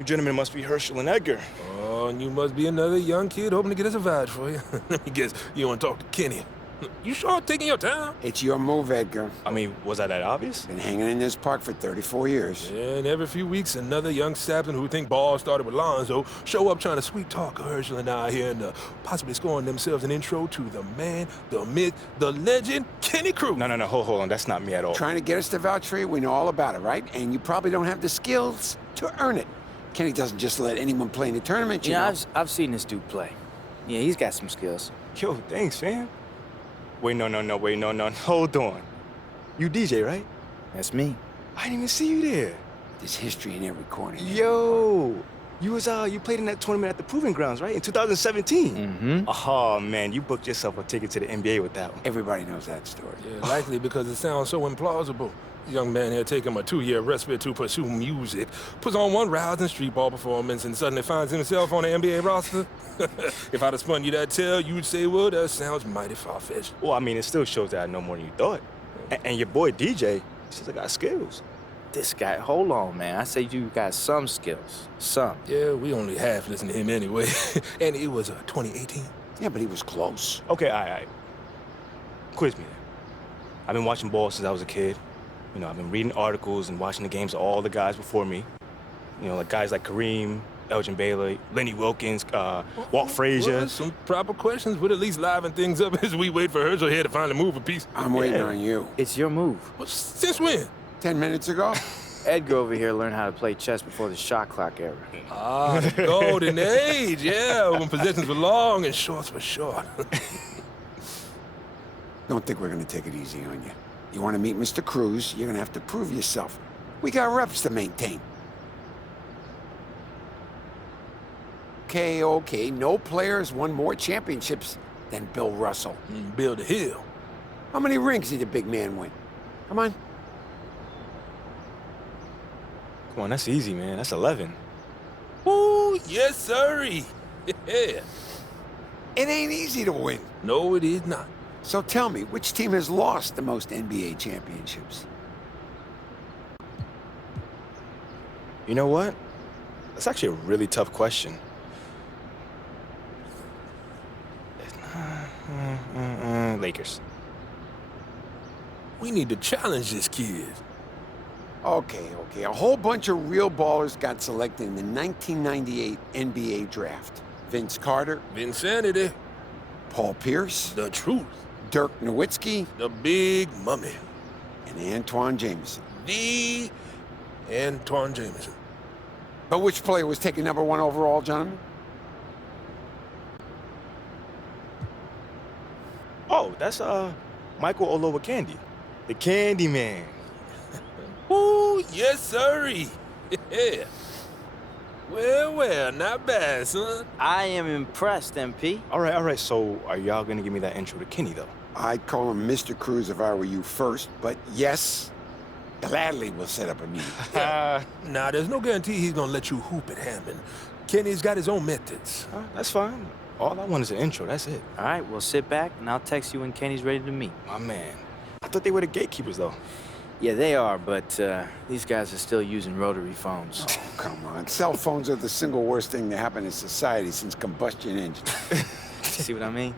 You gentlemen must be Herschel and Edgar. Oh, and you must be another young kid hoping to get us a vouch for you. Let me guess, you want to talk to Kenny. You sure taking your time? It's your move, Edgar. I mean, was that obvious? Been hanging in this park for 34 years. And every few weeks, another young sapling who think ball started with Lonzo show up trying to sweet talk Herschel and I here and possibly scoring themselves an intro to the man, the myth, the legend, Kenny Cruz. No, hold on. That's not me at all. Trying to get us to vouch for you, we know all about it, right? And you probably don't have the skills to earn it. Kenny doesn't just let anyone play in the tournament, you know. I've seen this dude play. Yeah, he's got some skills. Yo, thanks, fam. Wait, no. Hold on. You DJ, right? That's me. I didn't even see you there. There's history in every corner. Yo, you played in that tournament at the Proving Grounds, right? In 2017. Mm-hmm. Oh, man, you booked yourself a ticket to the NBA with that one. Everybody knows that story. Yeah, likely because it sounds so implausible. The young man here taking a 2-year respite to pursue music, puts on one rousing street ball performance, and suddenly finds himself on the NBA roster. If I'd have spun you that tale, you'd say, well, that sounds mighty far-fetched. Well, I mean, it still shows that I know more than you thought. And your boy DJ, he says I got skills. This guy, hold on, man. I say you got some skills. Some. Yeah, we only half listen to him anyway. And it was 2018. Yeah, but he was close. Okay, all right. Quiz me then. I've been watching ball since I was a kid. You know, I've been reading articles and watching the games of all the guys before me. You know, like guys like Kareem, Elgin Baylor, Lenny Wilkens, Walt Frazier. Well, some proper questions would at least liven things up as we wait for Herschel here to finally move a piece. I'm waiting on you. It's your move. Well, since when? 10 minutes ago? Edgar over here learned how to play chess before the shot clock era. Ah, the golden age, yeah, when possessions were long and shorts were short. Don't think we're gonna take it easy on you. You want to meet Mr. Cruz, you're gonna have to prove yourself. We got reps to maintain. Okay, no player has won more championships than Bill Russell. Build a hill. How many rings did the big man win? Come on. Come on, that's easy, man. That's 11. Ooh, yes, sirree. Yeah. It ain't easy to win. No, it is not. So tell me, which team has lost the most NBA championships? You know what? That's actually a really tough question. Lakers. We need to challenge this kid. Okay. A whole bunch of real ballers got selected in the 1998 NBA draft. Vince Carter, Vinsanity, Paul Pierce, the truth, Dirk Nowitzki, the big mummy, and Antoine Jameson. the Antoine Jameson. But which player was taken #1 overall, gentlemen? Oh, that's Michael Olowokandi, the Candy Man. Ooh, yes, sirree. Yeah. Well, not bad, son. I am impressed, MP. All right. So are y'all gonna give me that intro to Kenny, though? I'd call him Mr. Cruz if I were you first, but yes, gladly we'll set up a meeting. Nah, there's no guarantee he's gonna let you hoop at Hammond. Kenny's got his own methods. That's fine. All I want is an intro, that's it. All right, well, sit back, and I'll text you when Kenny's ready to meet. My man. I thought they were the gatekeepers, though. Yeah, they are, but these guys are still using rotary phones. Oh, come on. Cell phones are the single worst thing to happen in society since combustion engines. See what I mean?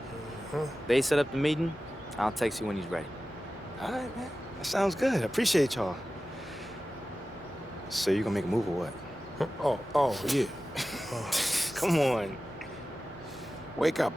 They set up the meeting. I'll text you when he's ready. All right, man. That sounds good. I appreciate y'all. So you gonna make a move or what? Oh, yeah. Come on. Wake up.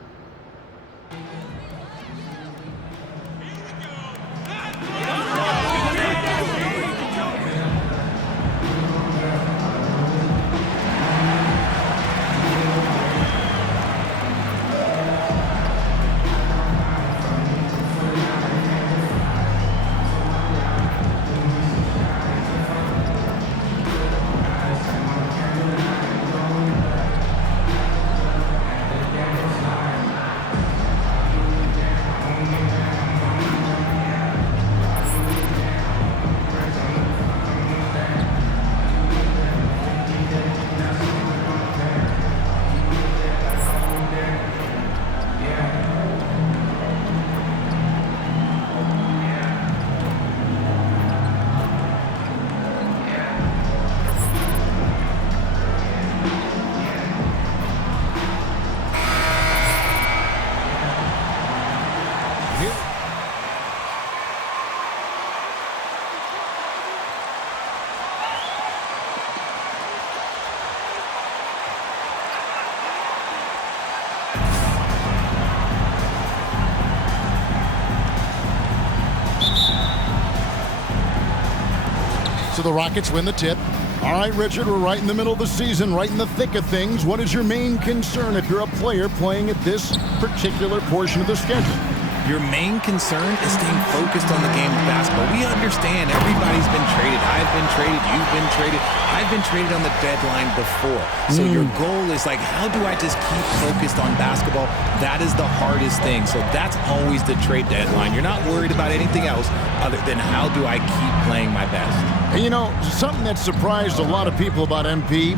the Rockets win the tip. All right, Richard, we're right in the middle of the season, right in the thick of things. What is your main concern if you're a player playing at this particular portion of the schedule? Your main concern is staying focused on the game of basketball. We understand everybody's been traded. I've been traded. You've been traded. I've been traded on the deadline before. So your goal is like, how do I just keep focused on basketball? That is the hardest thing. So that's always the trade deadline. You're not worried about anything else other than how do I keep playing my best. And you know, something that surprised a lot of people about MP,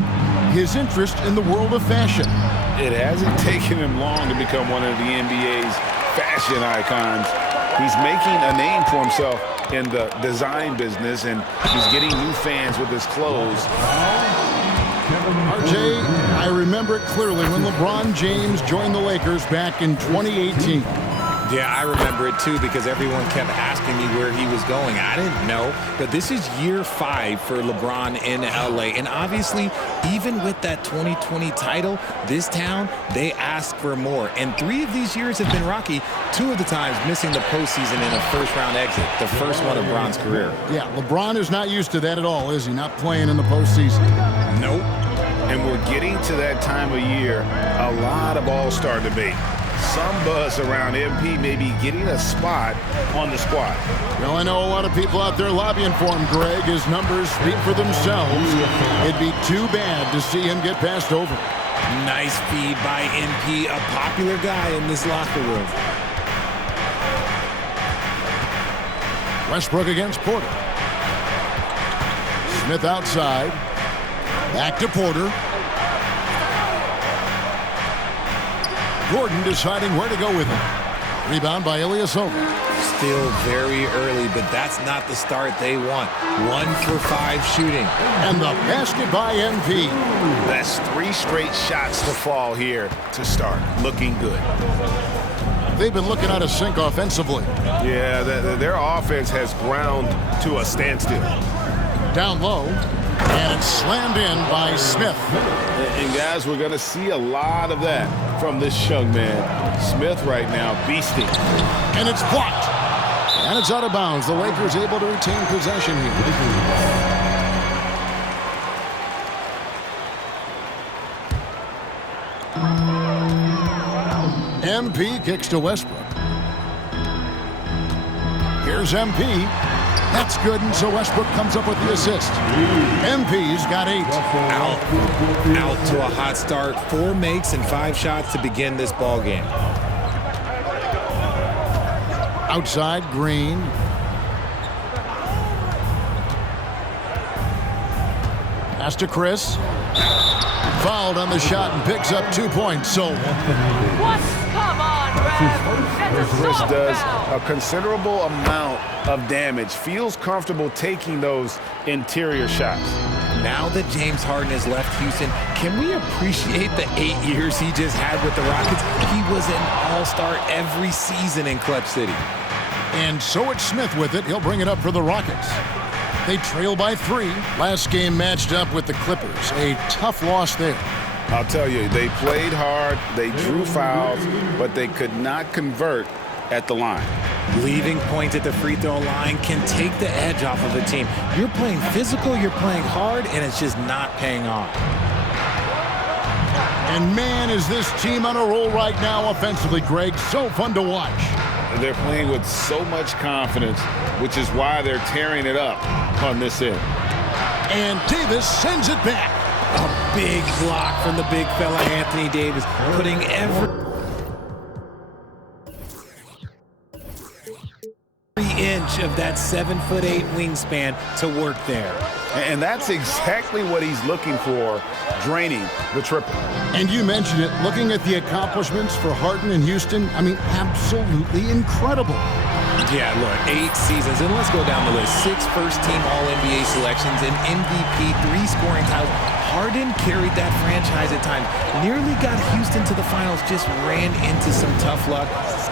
his interest in the world of fashion. It hasn't taken him long to become one of the NBA's fashion icons. He's making a name for himself in the design business, and he's getting new fans with his clothes. RJ, I remember it clearly when LeBron James joined the Lakers back in 2018. Yeah, I remember it too because everyone kept asking me where he was going. I didn't know, but this is year 5 for LeBron in LA. And obviously, even with that 2020 title, this town, they ask for more. And 3 of these years have been rocky, 2 of the times missing the postseason in a first-round exit, the first one of LeBron's career. Yeah, LeBron is not used to that at all, is he? Not playing in the postseason. Nope. And we're getting to that time of year, a lot of all-star debate. Some buzz around MP maybe getting a spot on the squad. Well, I know a lot of people out there lobbying for him, Greg. His numbers speak for themselves. It'd be too bad to see him get passed over. Nice feed by MP, a popular guy in this locker room. Westbrook against Porter. Smith outside. Back to Porter. Gordon deciding where to go with it. Rebound by Ilyasova. Still very early, but that's not the start they want. 1 for 5 shooting. And the basket by MP. That's 3 straight shots to fall here to start. Looking good. They've been looking out of sync offensively. Yeah, their offense has ground to a standstill. Down low. And it's slammed in by Smith. And guys, we're going to see a lot of that from this young man. Smith right now beasting. And it's blocked. And it's out of bounds. The Lakers able to retain possession here. MP kicks to Westbrook. Here's MP. That's good, and so Westbrook comes up with the assist. MP's got 8. Out to a hot start. 4 makes and 5 shots to begin this ball game. Outside, Green. Pass to Chris. Fouled on the shot and picks up 2 points. So What? Come on, Rev. Chris does a considerable amount of damage. Feels comfortable taking those interior shots. Now that James Harden has left Houston, can we appreciate the 8 years he just had with the Rockets? He was an all-star every season in Clutch City. And so it's Smith with it. He'll bring it up for the Rockets. They trail by 3. Last game matched up with the Clippers. A tough loss there. I'll tell you, they played hard, they drew fouls, but they could not convert at the line. Leaving points at the free throw line can take the edge off of a team. You're playing physical, you're playing hard, and it's just not paying off. And man, is this team on a roll right now offensively, Greg. So fun to watch. They're playing with so much confidence, which is why they're tearing it up on this end. And Davis sends it back. A big block from the big fella Anthony Davis, putting every inch of that 7'8" wingspan to work there. And that's exactly what he's looking for, draining the triple. And you mentioned it, looking at the accomplishments for Harden in Houston, I mean, absolutely incredible. Yeah, look, 8 seasons, and let's go down the list. 6 first-team All-NBA selections, an MVP, 3 scoring titles. Harden carried that franchise at times. Nearly got Houston to the finals, just ran into some tough luck.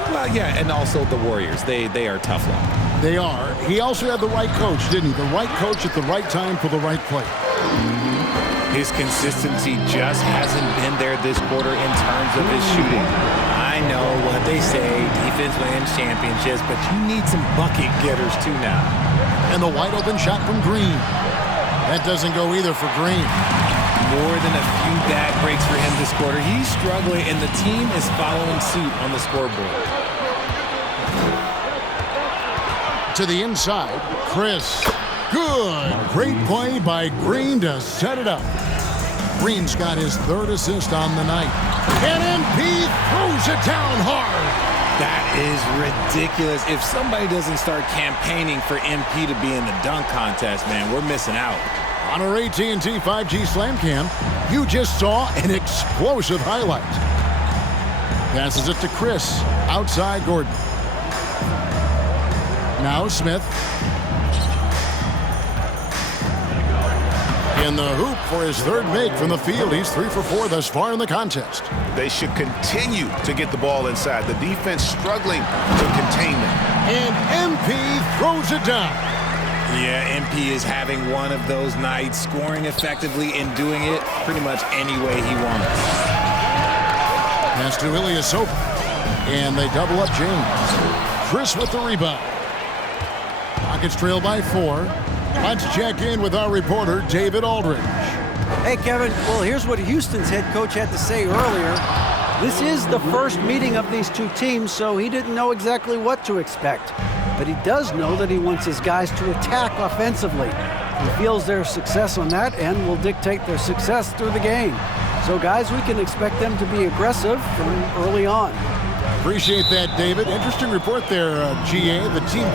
Well, yeah, and also the Warriors. They are tough luck. They are. He also had the right coach, didn't he? The right coach at the right time for the right play. His consistency just hasn't been there this quarter in terms of his shooting. I know what they say, defense wins championships, but you need some bucket getters too now. And the wide open shot from Green. That doesn't go either for Green. More than a few bad breaks for him this quarter. He's struggling, and the team is following suit on the scoreboard. To the inside, Chris. Good. Great play by Green to set it up. Green's got his 3rd assist on the night. And MP throws it down hard. That is ridiculous. If somebody doesn't start campaigning for MP to be in the dunk contest, man, we're missing out. On our AT&T 5G Slam Cam, you just saw an explosive highlight. Passes it to Chris. Outside Gordon. Now Smith. In the hoop for his 3rd make from the field. He's 3 for 4 thus far in the contest. They should continue to get the ball inside. The defense struggling to contain them. And MP throws it down. Yeah, MP is having one of those nights, scoring effectively and doing it pretty much any way he wants. Pass to Ilyasova. And they double up James. Chris with the rebound. Rockets trail by 4. Let's check in with our reporter, David Aldridge. Hey, Kevin. Well, here's what Houston's head coach had to say earlier. This is the first meeting of these two teams, so he didn't know exactly what to expect. But he does know that he wants his guys to attack offensively. He feels their success on that end will dictate their success through the game. So, guys, we can expect them to be aggressive from early on. Appreciate that, David. Interesting report there, GA. The team...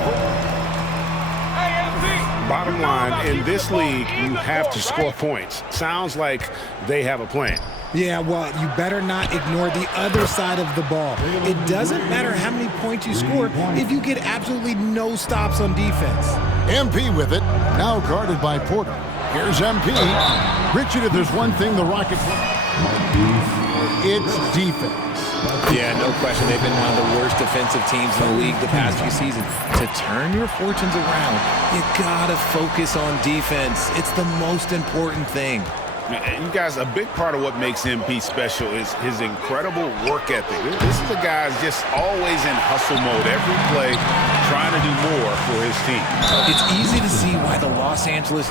Bottom line, in this league, you have to score points. Sounds like they have a plan. Yeah, well, you better not ignore the other side of the ball. It doesn't matter how many points you score if you get absolutely no stops on defense. MP with it, now guarded by Porter. Here's MP. Richard, if there's one thing the Rockets... It's defense. Yeah, no question. They've been one of the worst defensive teams in the league the past few seasons. To turn your fortunes around, you gotta focus on defense. It's the most important thing. You guys, a big part of what makes MP special is his incredible work ethic. This is a guy who's just always in hustle mode, every play, trying to do more for his team. It's easy to see why the Los Angeles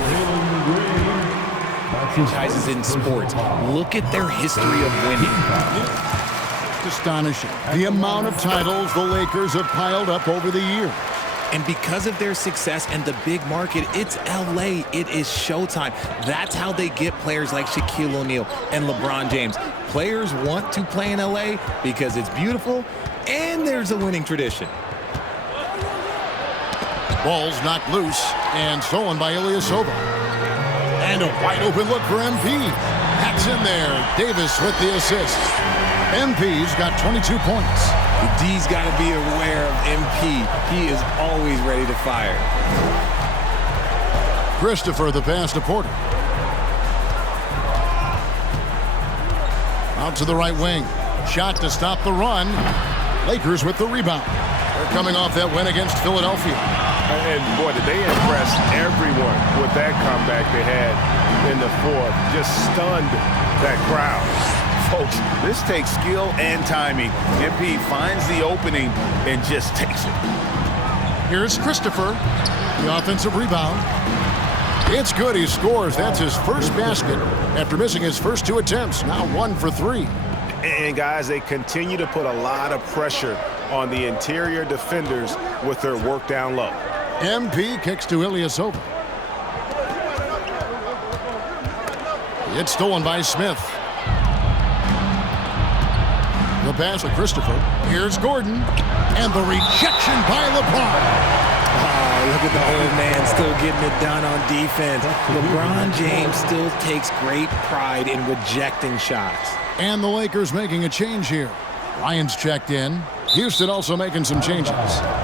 franchises in sports. Look at their history of winning. Astonishing. The amount of titles the Lakers have piled up over the years. And because of their success and the big market, it's LA. It is showtime. That's how they get players like Shaquille O'Neal and LeBron James. Players want to play in LA because it's beautiful and there's a winning tradition. Ball's knocked loose and stolen by Ilyasova. And a wide open look for MP. That's in there. Davis with the assist. MP's got 22 points. The D's got to be aware of MP. He is always ready to fire. Christopher, the pass to Porter. Out to the right wing. Shot to stop the run. Lakers with the rebound. They're coming off that win against Philadelphia. And, boy, did they impress everyone with that comeback they had in the 4th. Just stunned that crowd. Folks, this takes skill and timing. MP finds the opening and just takes it. Here's Christopher, the offensive rebound. It's good, he scores. That's his first basket after missing his first 2 attempts. Now 1 for 3. And, guys, they continue to put a lot of pressure on the interior defenders with their work down low. MP kicks to Ilyasova. It's stolen by Smith. The pass to Christopher. Here's Gordon. And the rejection by LeBron. Oh, look at the old man still getting it done on defense. LeBron James still takes great pride in rejecting shots. And the Lakers making a change here. Ryan's checked in. Houston also making some changes.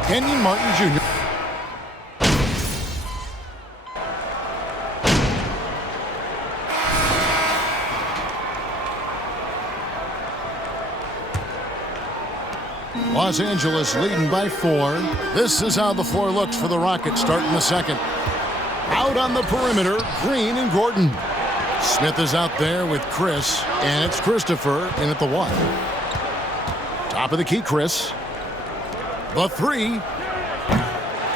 Kenyon Martin Jr. Los Angeles leading by 4. This is how the floor looks for the Rockets starting the second. Out on the perimeter, Green and Gordon. Smith is out there with Chris, and it's Christopher in at the 1. Top of the key, Chris. The 3.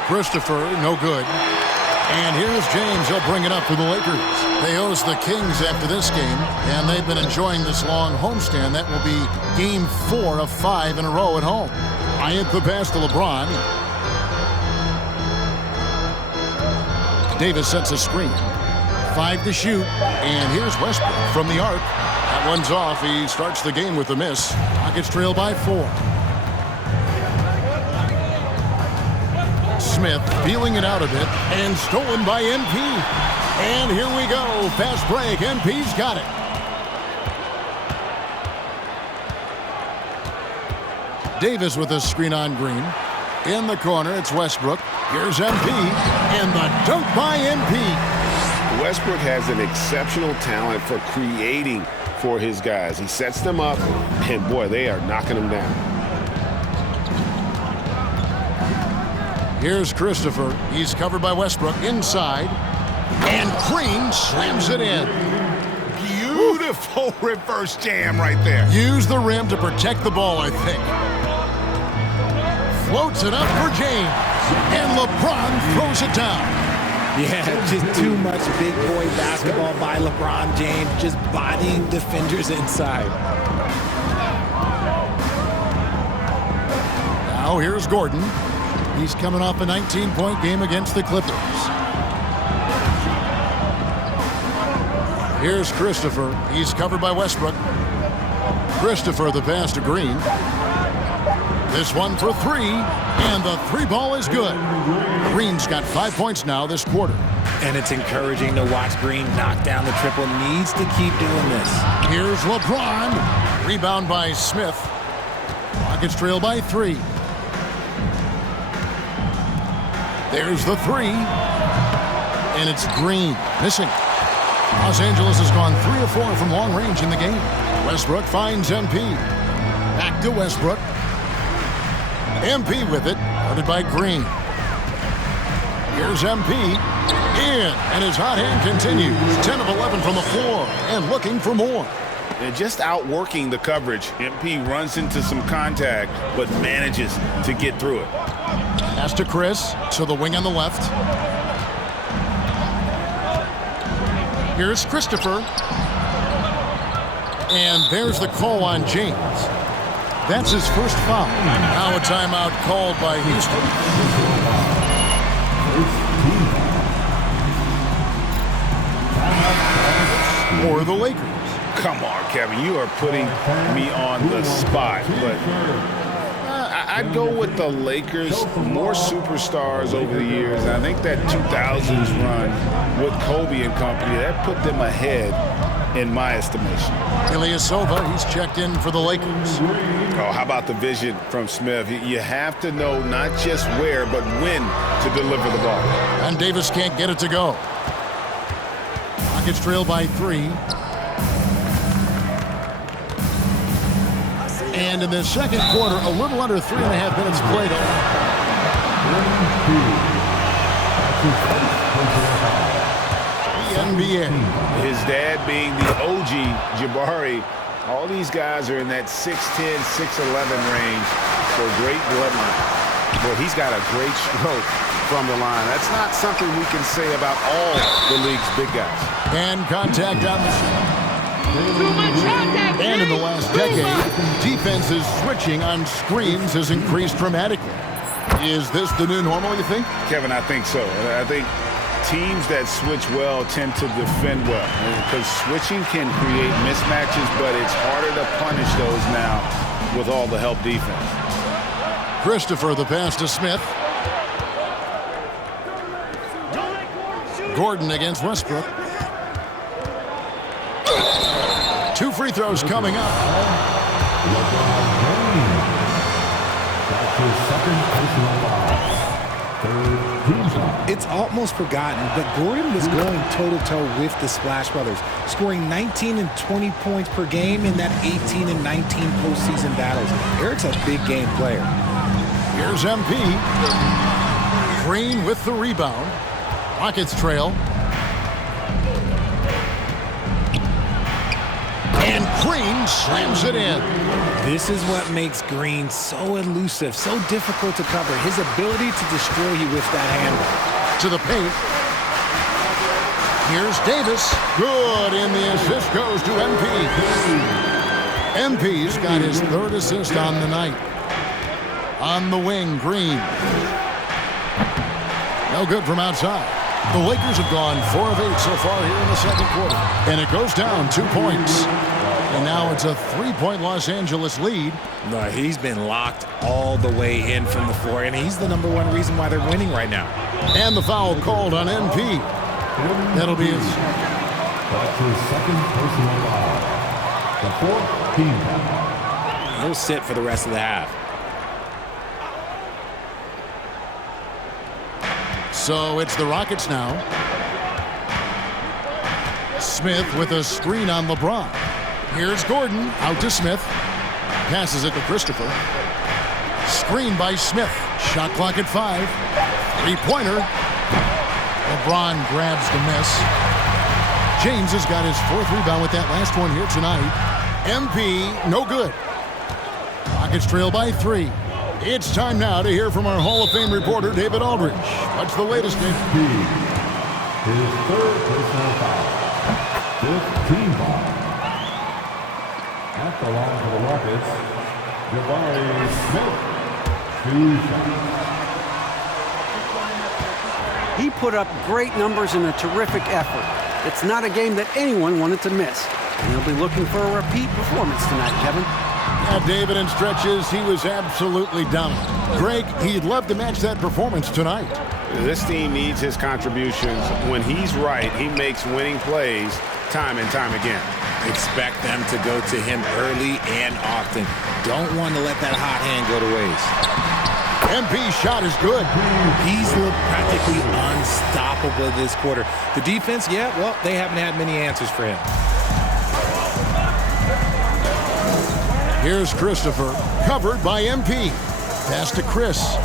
Christopher, no good. And here's James. He'll bring it up for the Lakers. They host the Kings after this game, and they've been enjoying this long homestand. That will be game 4 of 5 in a row at home. Bryant the pass to LeBron. Davis sets a screen. 5 to shoot, and here's Westbrook from the arc. That one's off. He starts the game with a miss. Rockets trail by 4. Smith feeling it out a bit, and stolen by MP. And here we go. Fast break. MP's got it. Davis with a screen on Green. In the corner, it's Westbrook. Here's MP, and the dunk by MP. Westbrook has an exceptional talent for creating for his guys. He sets them up, and boy, they are knocking them down. Here's Christopher. He's covered by Westbrook inside. And Green slams it in. Beautiful reverse jam right there. Use the rim to protect the ball, I think. Floats it up for James. And LeBron throws it down. Yeah, just too much big boy basketball by LeBron James, just bodying defenders inside. Now here's Gordon. He's coming off a 19-point game against the Clippers. Here's Christopher. He's covered by Westbrook. Christopher the pass to Green. This one for 3, and the 3 ball is good. Green's got 5 points now this quarter. And it's encouraging to watch Green knock down the triple. Needs to keep doing this. Here's LeBron. Rebound by Smith. Rockets trail by 3. There's the 3. And it's Green. Missing. Los Angeles has gone 3 of 4 from long range in the game. Westbrook finds MP. Back to Westbrook. MP with it. Guarded by Green. Here's MP. In. And his hot hand continues. 10 of 11 from the floor. And looking for more. And just outworking the coverage. MP runs into some contact, but manages to get through it. Pass to Chris, to the wing on the left. Here's Christopher. And there's the call on James. That's his first foul. Now a timeout called by Houston. Or the Lakers. Come on, Kevin. You are putting me on the spot, but I'd go with the Lakers. More superstars over the years. I think that 2000s run with Kobe and company, that put them ahead in my estimation. Ilyasova, he's checked in for the Lakers. Oh, how about the vision from Smith? You have to know not just where, but when to deliver the ball. And Davis can't get it to go. Rockets trail by 3. And in the second quarter, a little under 3.5 minutes played. The NBA. His dad being the OG Jabari. All these guys are in that 6'10", 6'11 range. So great bloodline. Boy, he's got a great stroke from the line. That's not something we can say about all the league's big guys. And contact on the shot. And in the last decade, defenses switching on screens has increased dramatically. Is this the new normal, you think? Kevin, I think so. I think teams that switch well tend to defend well, because switching can create mismatches, but it's harder to punish those now with all the help defense. Christopher, the pass to Smith. Gordon against Westbrook. 2 free throws coming up. It's almost forgotten, but Gordon was going toe-to-toe with the Splash Brothers, scoring 19 and 20 points per game in that 18 and 19 postseason battles. Eric's a big game player. Here's MP. Green with the rebound. Rockets trail. And Green slams it in. This is what makes Green so elusive, so difficult to cover. His ability to destroy you with that handle. To the paint. Here's Davis. Good, and the assist goes to MP. MP's got his third assist on the night. On the wing, Green. No good from outside. The Lakers have gone 4 of 8 so far here in the second quarter. And it goes down 2 points. And now it's a 3-point Los Angeles lead. No, he's been locked all the way in from the floor, and he's the #1 reason why they're winning right now. And the foul called on MP. That'll be his. That's his second personal foul. The 4th team foul. He'll sit for the rest of the half. So it's the Rockets now. Smith with a screen on LeBron. Here's Gordon, out to Smith. Passes it to Christopher. Screen by Smith. Shot clock at 5. 3-pointer. LeBron grabs the miss. James has got his 4th rebound with that last one here tonight. MP, no good. Rockets trail by 3. It's time now to hear from our Hall of Fame reporter, David Aldridge. What's the latest, Nick? His 3rd personal foul. 5th team foul. At the line for the Rockets, Jabari Smith. 2 shots. He put up great numbers in a terrific effort. It's not a game that anyone wanted to miss. And he'll be looking for a repeat performance tonight, Kevin. Yeah, David, in stretches, he was absolutely dominant. Greg, he'd love to match that performance tonight. This team needs his contributions. When he's right, he makes winning plays time and time again. Expect them to go to him early and often. Don't want to let that hot hand go to waste. MP's shot is good. He's looked practically unstoppable this quarter. The defense, yeah, well, they haven't had many answers for him. Here's Christopher, covered by MP. Pass to Chris.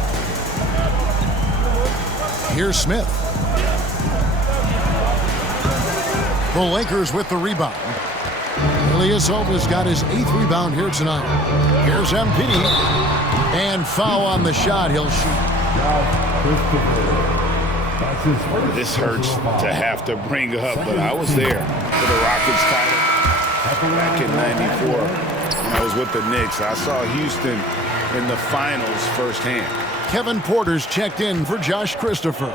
Here's Smith. The Lakers with the rebound. Ilyasova's got his 8th rebound here tonight. Here's MP. And foul on the shot. He'll shoot. This hurts to have to bring up, but I was there for the Rockets title back in '94. When I was with the Knicks, I saw Houston in the finals firsthand. Kevin Porter's checked in for Josh Christopher.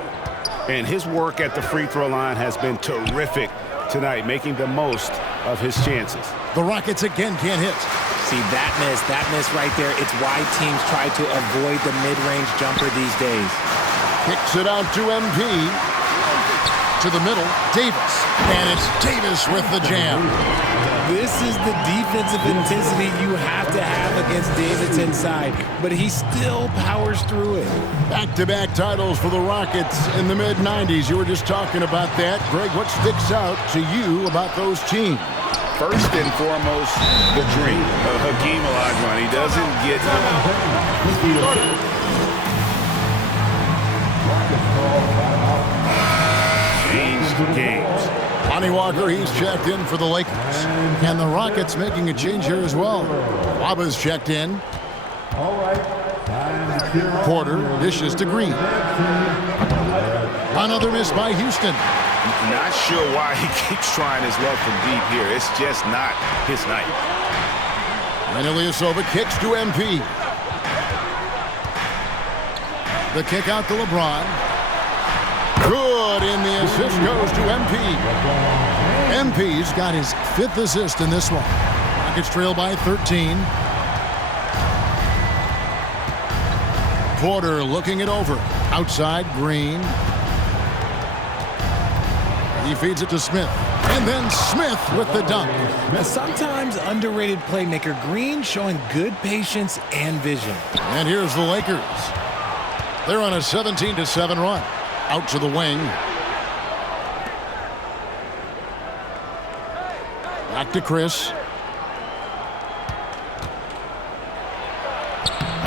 And his work at the free throw line has been terrific tonight, making the most of his chances. The Rockets again can't hit. See, that miss right there, it's why teams try to avoid the mid-range jumper these days. Kicks it out to MP. To the middle, Davis. And it's Davis with the jam. This is the defensive intensity you have to have against Davis inside, but he still powers through it. Back-to-back titles for the Rockets in the mid-'90s. You were just talking about that. Greg, what sticks out to you about those teams? First and foremost, the dream of Hakeem Olajuwon. He doesn't get changed games. Lonnie Walker, he's checked in for the Lakers. And the Rockets making a change here as well. Waba's checked in. Porter dishes to Green. Another miss by Houston. Not sure why he keeps trying his luck from deep here. It's just not his night. And Ilyasova kicks to MP. The kick out to LeBron. Good, and the assist goes to MP. MP's got his 5th assist in this one. Rockets trail by 13. Porter looking it over. Outside, Green. He feeds it to Smith. And then Smith with the dunk. A sometimes underrated playmaker, Green showing good patience and vision. And here's the Lakers. They're on a 17-7 run. Out to the wing. Back to Chris.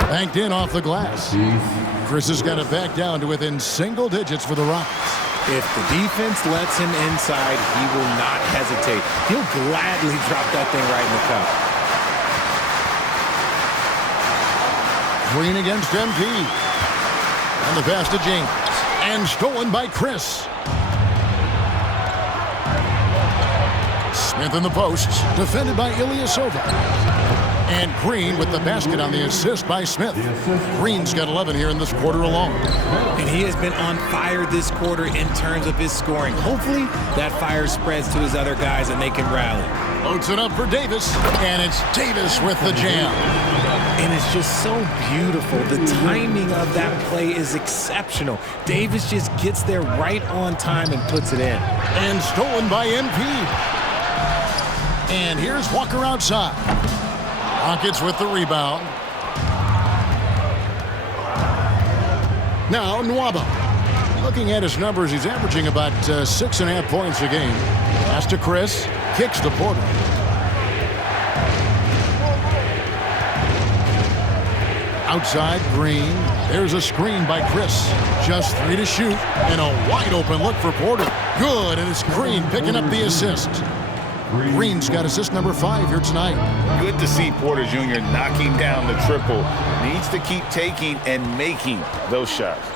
Banked in off the glass. Chris has got it back down to within single digits for the Rockets. If the defense lets him inside, he will not hesitate. He'll gladly drop that thing right in the cup. Green against MP. And the pass to James. And stolen by Chris. Smith in the posts, defended by Ilyasova. And Green with the basket on the assist by Smith. Green's got 11 here in this quarter alone. And he has been on fire this quarter in terms of his scoring. Hopefully that fire spreads to his other guys and they can rally. Loads it up for Davis, and it's Davis with the jam. And it's just so beautiful. The timing of that play is exceptional. Davis just gets there right on time and puts it in. And stolen by MP. And here's Walker outside. Rockets with the rebound. Now Nwaba. Looking at his numbers, he's averaging about 6.5 points a game. Pass to Chris. Kicks to Porter. Outside, Green. There's a screen by Chris. Just 3 to shoot. And a wide open look for Porter. Good, and it's Green picking up the assist. Green's got assist number 5 here tonight. Good to see Porter Jr. knocking down the triple. Needs to keep taking and making those shots.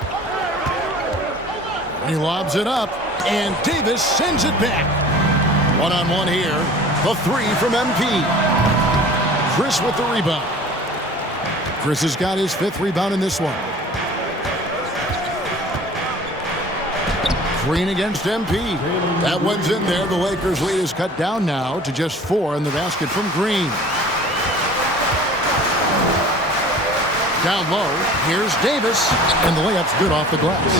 He lobs it up, and Davis sends it back. One-on-one here. The 3 from MP. Chris with the rebound. Chris has got his 5th rebound in this one. Green against MP. That one's in there. The Lakers' lead is cut down now to just 4 in the basket from Green. Down low, here's Davis, and the layup's good off the glass.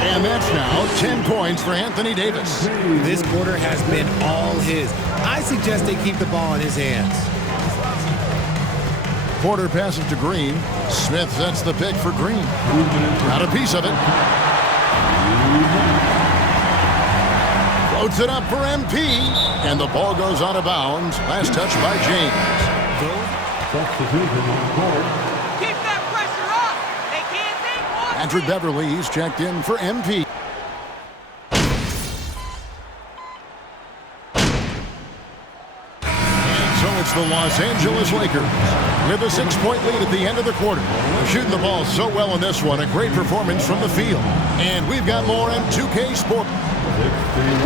And that's now 10 points for Anthony Davis. This quarter has been all his. I suggest they keep the ball in his hands. Porter passes to Green. Smith sets the pick for Green. Got a piece of it. Floats it up for MP, and the ball goes out of bounds. Last touch by James. Substitution on court. Keep that pressure up. They can't take one. Patrick Beverly, he's checked in for MP. And so it's the Los Angeles Lakers with a 6-point lead at the end of the quarter. They're shooting the ball so well in this one. A great performance from the field. And we've got more in 2K Sport. 61.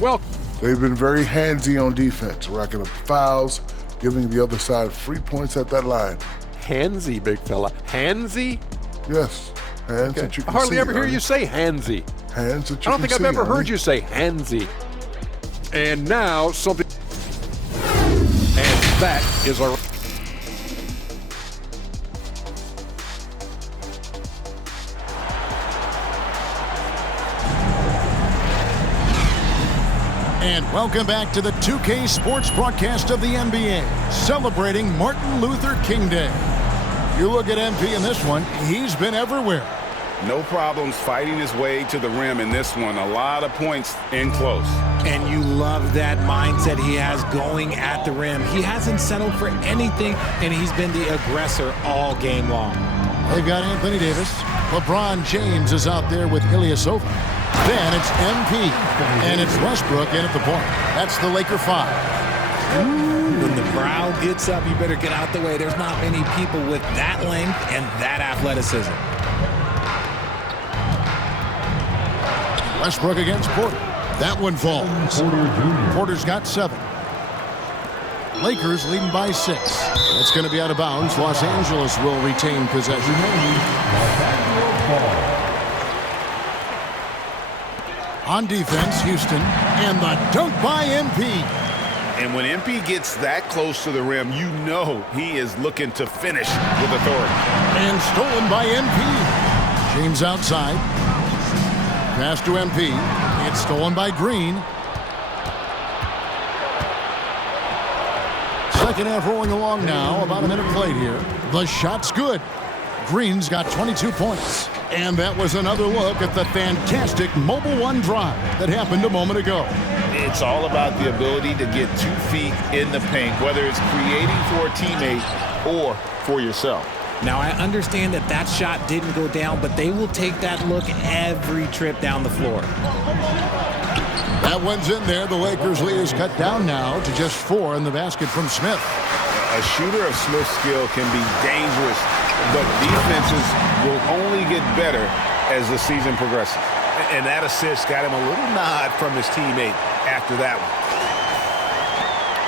Well, they've been very handsy on defense, racking up fouls, giving the other side free points at that line. Handsy, big fella. Handsy? Yes, hands that you I can hardly see, ever hear Ernie. you say handsy. Hands that you I don't can think I've see, ever Ernie. heard you say handsy. And now something. And that is a. And welcome back to the 2K Sports broadcast of the NBA, celebrating Martin Luther King Day. You look at MP in this one, he's been everywhere. No problems fighting his way to the rim in this one. A lot of points in close. And you love that mindset he has going at the rim. He hasn't settled for anything, and he's been the aggressor all game long. They've got Anthony Davis. LeBron James is out there with Ilyasova. Then it's MP, and it's Westbrook in at the point. That's the Laker 5. When the crowd gets up, you better get out the way. There's not many people with that length and that athleticism. Westbrook against Porter. That one falls. Porter's got 7. Lakers leading by 6. It's going to be out of bounds. Los Angeles will retain possession. On defense, Houston, and the dunk by MP. And when MP gets that close to the rim, you know he is looking to finish with authority. And stolen by MP. James outside. Pass to MP. It's stolen by Green. Second half rolling along now. About a minute played here. The shot's good. Green's got 22 points. And that was another look at the fantastic Mobile One drive that happened a moment ago. It's all about the ability to get 2 feet in the paint, whether it's creating for a teammate or for yourself. Now, I understand that that shot didn't go down, but they will take that look every trip down the floor. That one's in there. The Lakers' lead is cut down now to just 4 in the basket from Smith. A shooter of Smith's skill can be dangerous, but defenses will only get better as the season progresses. And that assist got him a little nod from his teammate after that one.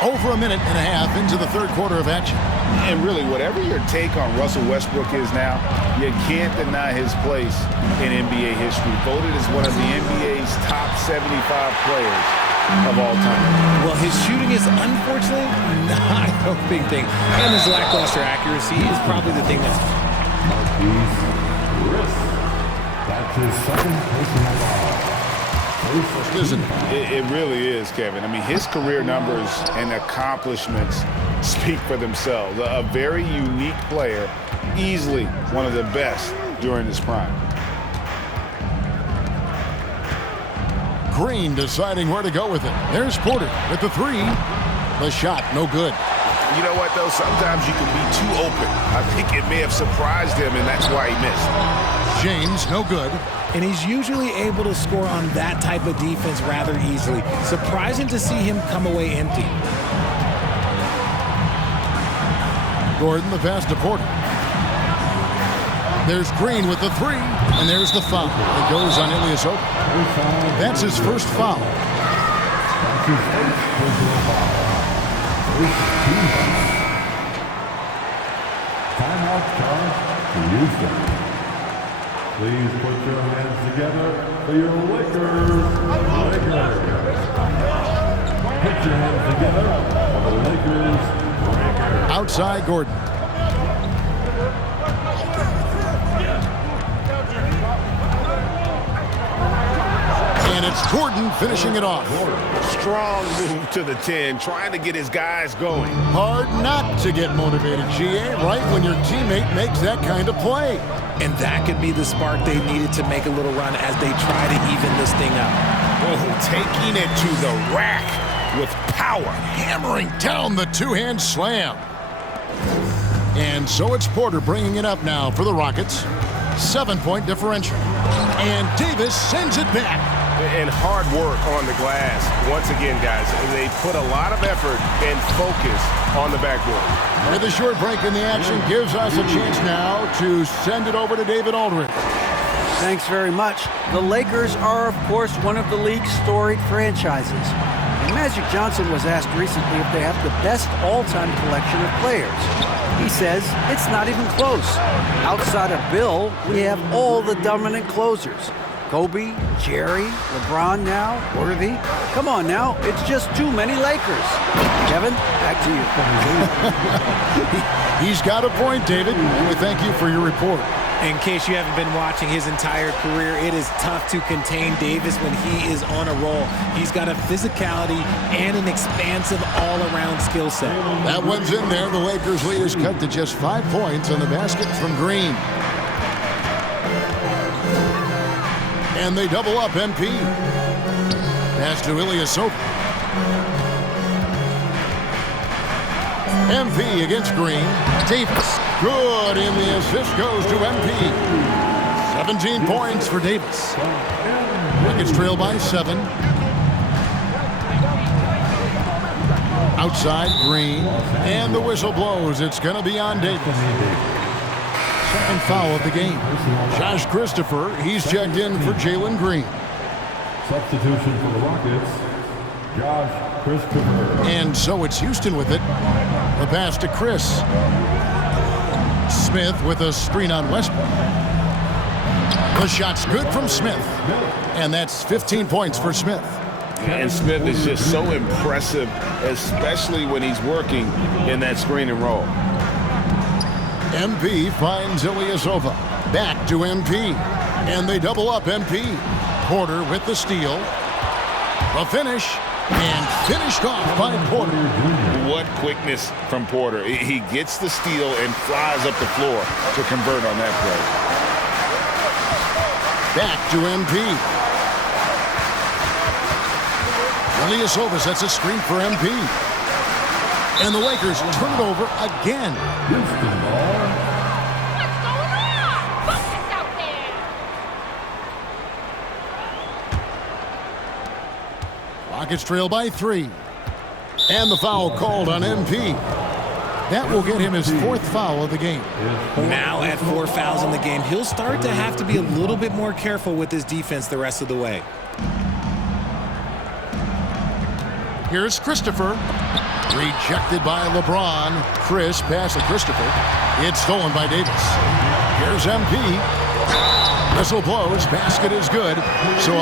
Over a minute and a half into the third quarter of action. And really, whatever your take on Russell Westbrook is now, you can't deny his place in NBA history. Voted as one of the NBA's top 75 players of all time. Well, his shooting is unfortunately not a big thing. And his lackluster accuracy is probably the thing that's... That's his second personal foul. It really is, Kevin. I mean, his career numbers and accomplishments speak for themselves. A very unique player, easily one of the best during his prime. Green deciding where to go with it. There's Porter with the three. The shot, no good. You know what, though? Sometimes you can be too open. I think it may have surprised him, and that's why he missed. James, no good. And he's usually able to score on that type of defense rather easily. Surprising to see him come away empty. Gordon, the pass to Porter. There's Green with the three, and there's the foul. It goes on Ilyasova. That's his first foul. Timeout charge to Houston. Please put your hands together for your Lakers. Put your hands together for the Lakers. Outside Gordon. And it's Gordon finishing it off. Strong move to the 10, trying to get his guys going. Hard not to get motivated, GA, right when your teammate makes that kind of play. And that could be the spark they needed to make a little run as they try to even this thing up. Oh, taking it to the rack with power. Hammering down the two-hand slam. And so it's Porter bringing it up now for the Rockets. 7-point differential. And Davis sends it back. And hard work on the glass. Once again, guys, they put a lot of effort and focus on the backboard. And the short break in the action gives us a chance now to send it over to David Aldridge. Thanks very much. The Lakers are, of course, one of the league's storied franchises. And Magic Johnson was asked recently if they have the best all-time collection of players. He says it's not even close. Outside of Bill, we have all the dominant closers. Kobe, Jerry, LeBron now, Worthy. Come on now, it's just too many Lakers. Kevin, back to you. He's got a point, David, and we thank you for your report. In case you haven't been watching his entire career, it is tough to contain Davis when he is on a roll. He's got a physicality and an expansive all-around skill set. That one's in there. The Lakers lead is cut to just 5 points on the basket from Green. And they double up MP. Pass to Ilyasova. MP against Green. Davis. Good, and the assist goes to MP. 17 points for Davis. Rockets trail by 7. Outside Green. And the whistle blows. It's going to be on Davis. Second foul of the game. Josh Christopher, he's checked in for Jalen Green. Substitution for the Rockets, Josh Christopher. And so it's Houston with it. The pass to Chris. Smith with a screen on Westbrook. The shot's good from Smith. And that's 15 points for Smith. And Smith is just so impressive, especially when he's working in that screen and roll. MP finds Ilyasova. Back to MP. And they double up MP. Porter with the steal. The finish. And finished off by Porter. What quickness from Porter. He gets the steal and flies up the floor to convert on that play. Back to MP. Ilyasova sets a screen for MP. And the Lakers turn it over again. Houston ball. What's going on? Focus out there. Rockets trail by 3. And the foul called on MP. That will get him his 4th foul of the game. Now at 4 fouls in the game, he'll start to have to be a little bit more careful with his defense the rest of the way. Here's Christopher. Rejected by LeBron. Chris pass to Christopher. It's stolen by Davis. Here's MP. Whistle blows. Basket is good. So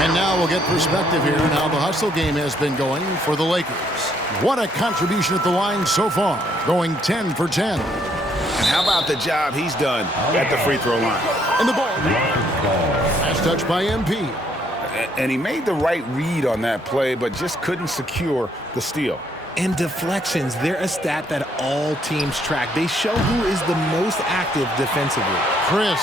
and now we'll get perspective here on how the hustle game has been going for the Lakers. What a contribution at the line so far, going 10 for 10. And how about the job he's done at the free throw line? And the ball. Last touch by MP. And he made the right read on that play, but just couldn't secure the steal. And deflections, they're a stat that all teams track. They show who is the most active defensively. Chris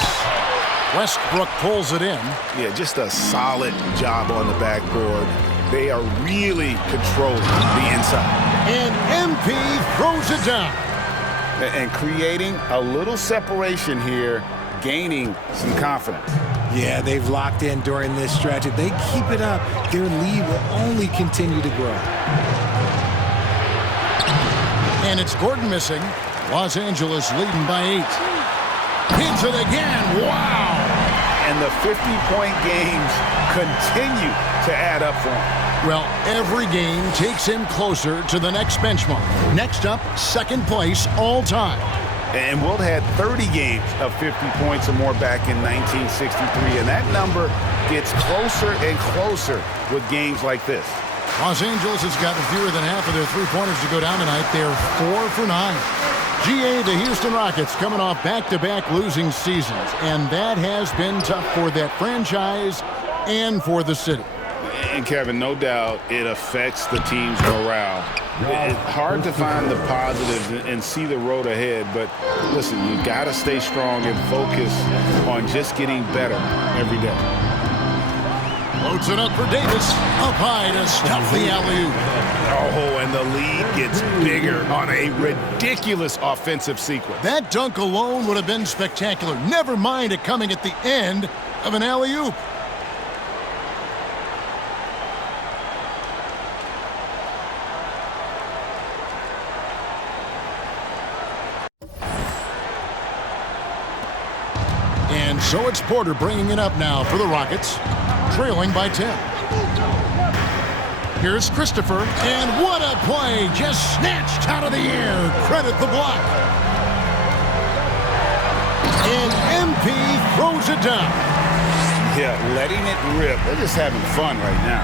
Westbrook pulls it in. Yeah, just a solid job on the backboard. They are really controlling the inside. And MP throws it down. And creating a little separation here, gaining some confidence. Yeah, they've locked in during this stretch. If they keep it up, their lead will only continue to grow. And it's Gordon missing. Los Angeles leading by 8. Hits it again. Wow. And the 50-point games continue to add up for him. Well, every game takes him closer to the next benchmark. Next up, 2nd place all time. And Wilt had 30 games of 50 points or more back in 1963. And that number gets closer and closer with games like this. Los Angeles has gotten fewer than half of their three-pointers to go down tonight. They're 4 for 9. GA, the Houston Rockets, coming off back-to-back losing seasons, and that has been tough for that franchise and for the city. And Kevin, no doubt it affects the team's morale. It's hard to find the positives and see the road ahead, but listen, you got to stay strong and focus on just getting better every day. Loads it up for Davis. Up high to stuff the alley-oop. Oh, and the lead gets bigger on a ridiculous offensive sequence. That dunk alone would have been spectacular. Never mind it coming at the end of an alley-oop. And so it's Porter bringing it up now for the Rockets, trailing by 10. Here's Christopher, and what a play! Just snatched out of the air. Credit the block. And MP throws it down. Yeah, letting it rip. They're just having fun right now.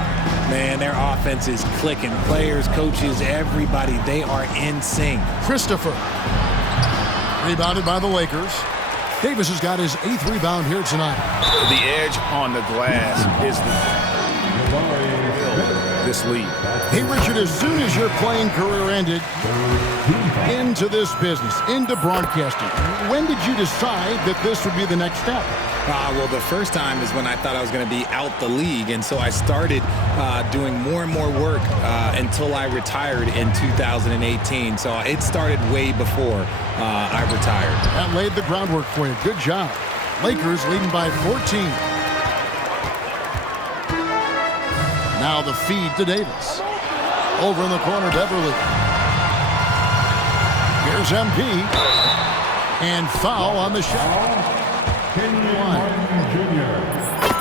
Man, their offense is clicking. Players, coaches, everybody, they are in sync. Christopher, rebounded by the Lakers. Davis has got his 8th rebound here tonight. The edge on the glass is this lead. Hey, Richard, as soon as your playing career ended, into this business, into broadcasting, when did you decide that this would be the next step? Well, the first time is when I thought I was going to be out the league, and so I started doing more and more work until I retired in 2018. So it started way before I retired. That laid the groundwork for you. Good job. Lakers leading by 14. Now the feed to Davis. Over in the corner, Beverly. Here's MP. And foul on the shot.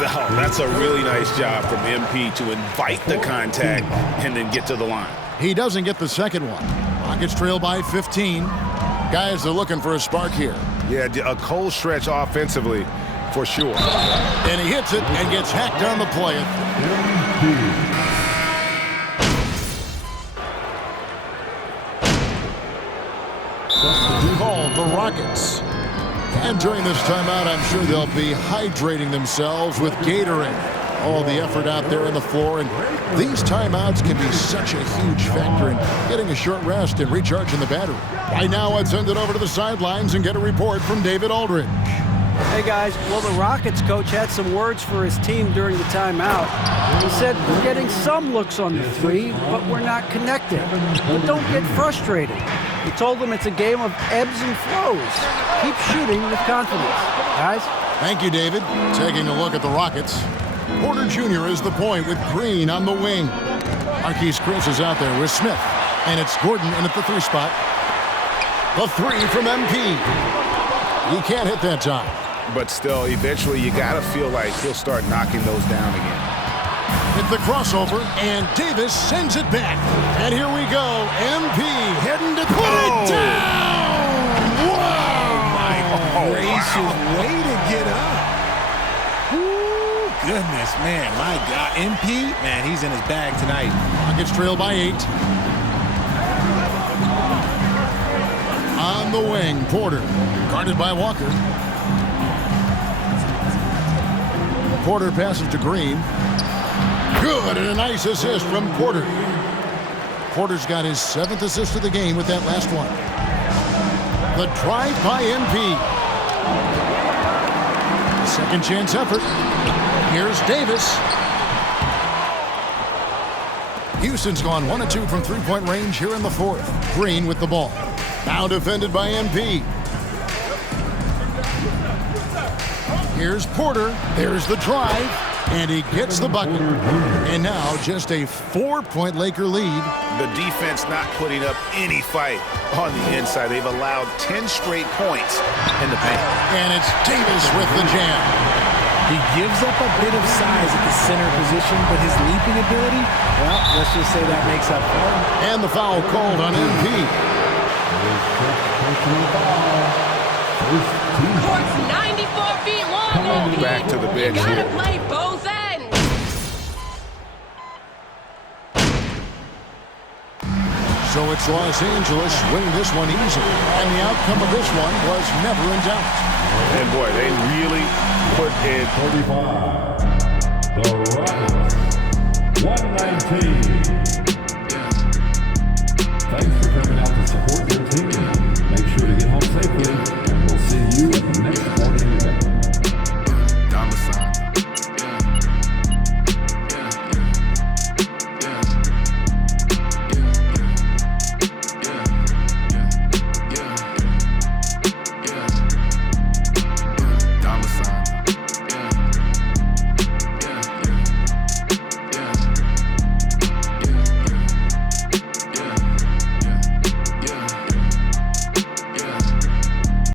Oh, that's a really nice job from MP to invite the contact and then get to the line. He doesn't get the second one. Rockets trail by 15. Guys are looking for a spark here. Yeah, a cold stretch offensively for sure. And he hits it and gets hacked on the play. Called the Rockets. And during this timeout, I'm sure they'll be hydrating themselves with Gatorade. All the effort out there on the floor, and these timeouts can be such a huge factor in getting a short rest and recharging the battery. Right now, let's send it over to the sidelines and get a report from David Aldridge. Hey guys, well, the Rockets coach had some words for his team during the timeout. He said, we're getting some looks on the three, but we're not connected. But don't get frustrated. He told them it's a game of ebbs and flows. Keep shooting with confidence. Guys? Thank you, David. Taking a look at the Rockets. Porter Jr. is the point with Green on the wing. Marquise Chris is out there with Smith. And it's Gordon in at the 3 spot. The 3 from MP. He can't hit that time. But still, eventually you got to feel like he'll start knocking those down again. Hit the crossover, and Davis sends it back. And here we go. MP heading to put it down. Wow! My gracious, way to get up. Ooh, goodness, man. My God. MP, man, he's in his bag tonight. Rockets trail by 8. On the wing, Porter. Guarded by Walker. Porter passes to Green. Good, and a nice assist from Porter. Porter's got his 7th assist of the game with that last one. The drive by MP. Second chance effort. Here's Davis. Houston's gone 1 of 2 from 3-point range here in the 4th. Green with the ball. Now defended by MP. Here's Porter. There's the drive. And he gets the bucket. And now just a 4-point Laker lead. The defense not putting up any fight on the inside. They've allowed 10 straight points in the paint. And it's Davis with the jam. He gives up a bit of size at the center position, but his leaping ability, well, let's just say that makes up for him. And the foul called on MP. Court's 94 feet long. Back to the bench You gotta here. play both ends. So it's Los Angeles winning this one easily. And the outcome of this one was never in doubt. And boy, they really put in 35. The Rockets. 119. Thanks for coming out to support